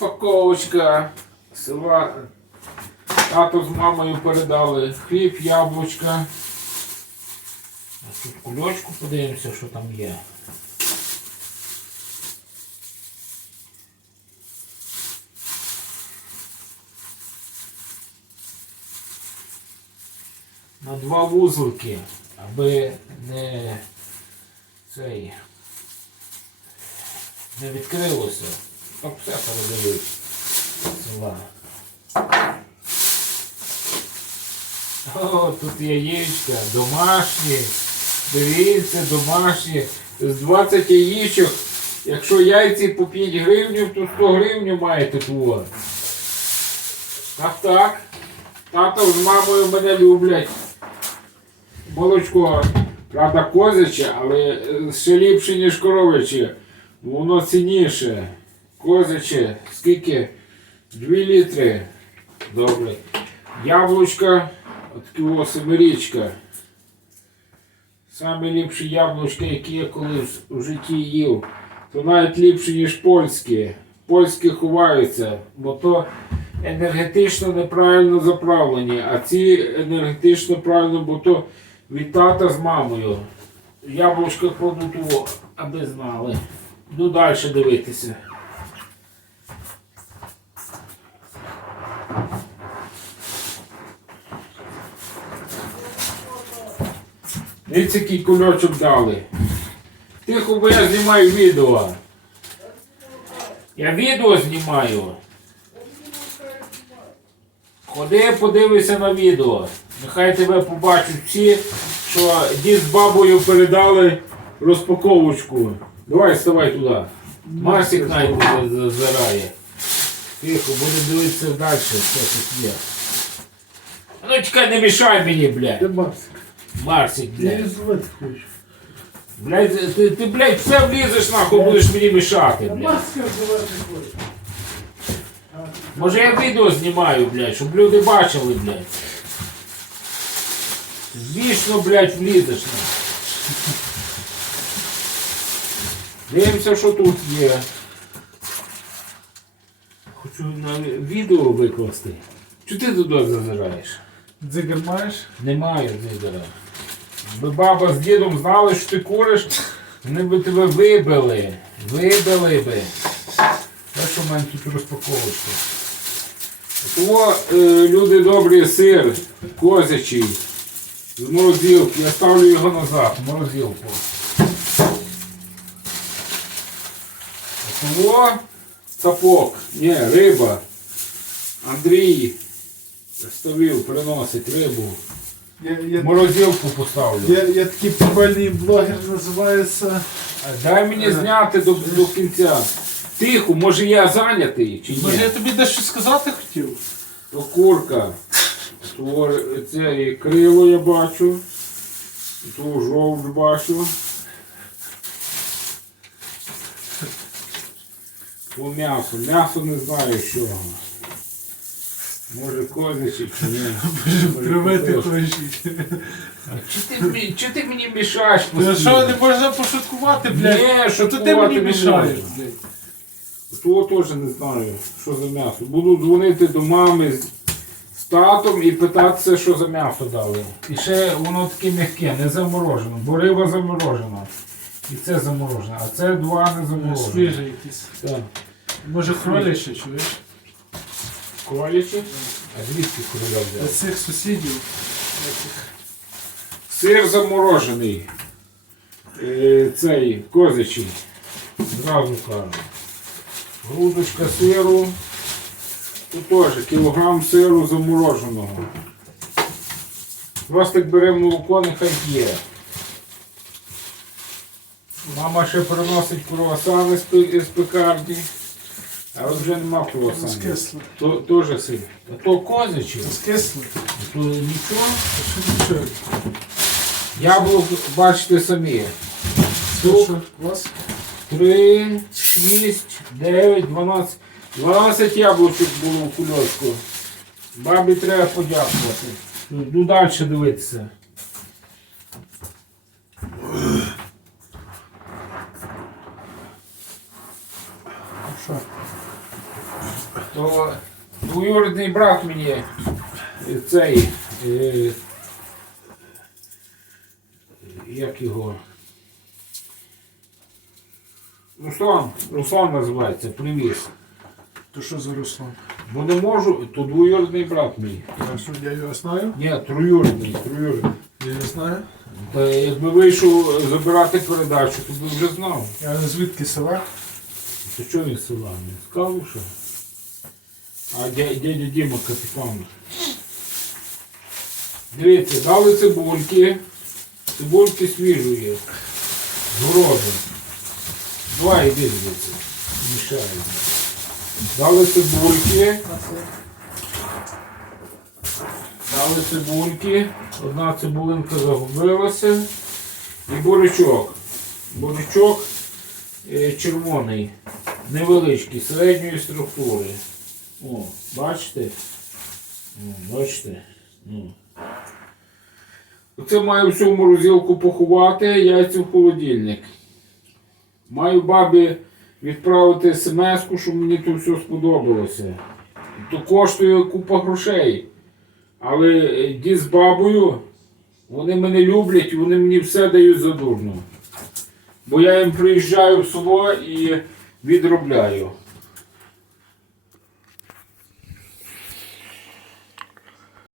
Розпаковочка. Села. Тато з мамою передали хліб, яблучка. А тут кульочку подивимося, що там є. На два вузлики, аби не цей не відкрилося. Все передають села. О, тут яєчка, домашні. Дивіться, домашні. З 20 яєчок. Якщо яйці по 5 гривнів, то 100 гривень маєте тут. Так, так. Тато з мамою мене люблять. Молочко, правда, козяче, але ще ліпше, ніж коровиче. Воно цінніше. Козяче. Скільки? 2 літри. Добре. Яблучка. От семирічка. Саме ліпші яблучка, які я колись в житті їв. То навіть ліпше, ніж польські. Польські ховаються, бо то енергетично неправильно заправлені, а ці енергетично правильно, бо то від тата з мамою. Яблучка кладу аби знали. Йду далі дивитися. Дивіться, який кульочок дали. Тихо, бо я знімаю відео. Я відео знімаю. Ходи, подивися на відео. Нехай тебе побачать всі, що дід з бабою передали розпаковочку. Давай вставай туди. Масик навіть зазирає. Тихо, будемо дивитися далі, що тут є. Ну чекай, не мішай мені, блядь. Марсик? Блядь. рисувати хочу. Блядь, ти, ти, блядь, все влізеш нахуй, будеш мені мішати, блядь. Марсика рисувати хочу. Може я відео знімаю, блядь, щоб люди бачили, блядь. Звісно, блядь, влізеш нахуй. Дивимося, що тут є. Хочу на відео викласти. Чого ти туди зазираєш? Дзигар маєш? Немає дзигара. Би баба з дідом знали, що ти куриш, вони би тебе вибили. Вибили би. Те, що в мене тут розпаковочка. Тому е, люди добрі сир козячий. З морозилки. Я ставлю його назад, в морозилку. Того цапок. Ні, риба. Андрій ставив, приносить рибу. Я, я, Морозилку поставлю. я, я такий прикольний блогер називається. Дай мені зняти до, до кінця. Тихо, може я зайнятий чи Може я тобі дещо сказати хотів? То курка. То це і крило я бачу. То жовт бачу. То м'ясо. М'ясо не знаю з чого. Може козяче чи ні. Привити козяче. Чи ти, мені- чи ти мені мішаєш Та що не можна пошуткувати, блядь? Ні, що ти шуткувати мені не мішаєш, можна. блядь. Того теж не знаю, що за м'ясо. Буду дзвонити до мами з, з татом і питатися, що за м'ясо дали. І ще воно таке м'яке, не заморожено, бо риба заморожена. І це заморожено, а це два не заморожені. Свіже якийсь. Так. Може кроліше, чуєш? Кролячі? А звідки кроля взяв? З цих сусідів. Сир заморожений. Е, цей козячий. Зразу кажу. Грудочка сиру. Тут теж кілограм сиру замороженого. Просто як беремо молоко, нехай є. Мама ще приносить круасани з пе- пекарні. Але вже нема круасанів. Скисло. То сир. А то козячий. Скисло. То нічого. Що нічого? Яблук бачите самі. Що? Клас? 3, 6, 9, 12. 12 яблучок було в кульочку. Бабі треба подякувати. Йду далі дивитися. Що? Двоюрідний брат мені цей. Е, як його? Руслан, Руслан називається, привіз. То що за Руслан? Бо не можу, то двоюрідний брат мій. Я, що, я його знаю? Ні, троюрідний, троюрідний. Я його знаю. Та якби вийшов забирати передачу, то би вже знав. А звідки села? То що він села? Він сказав, що? А дя- дядя Діма капітан. Дивіться, дали цибульки. Цибульки свіжої. З городу. Давай іди звідси. Мішаю. Дали цибульки. Дали цибульки. Одна цибулинка загубилася. І бурячок. Бурячок е, червоний, невеличкий, середньої структури. О, бачите? О, бачите? Ну. Оце маю всю морозилку поховати, яйця в холодильник. Маю бабі відправити смс-ку, що мені тут все сподобалося. То коштує купа грошей. Але е, з бабою, вони мене люблять вони мені все дають задурно. Бо я їм приїжджаю в село і відробляю.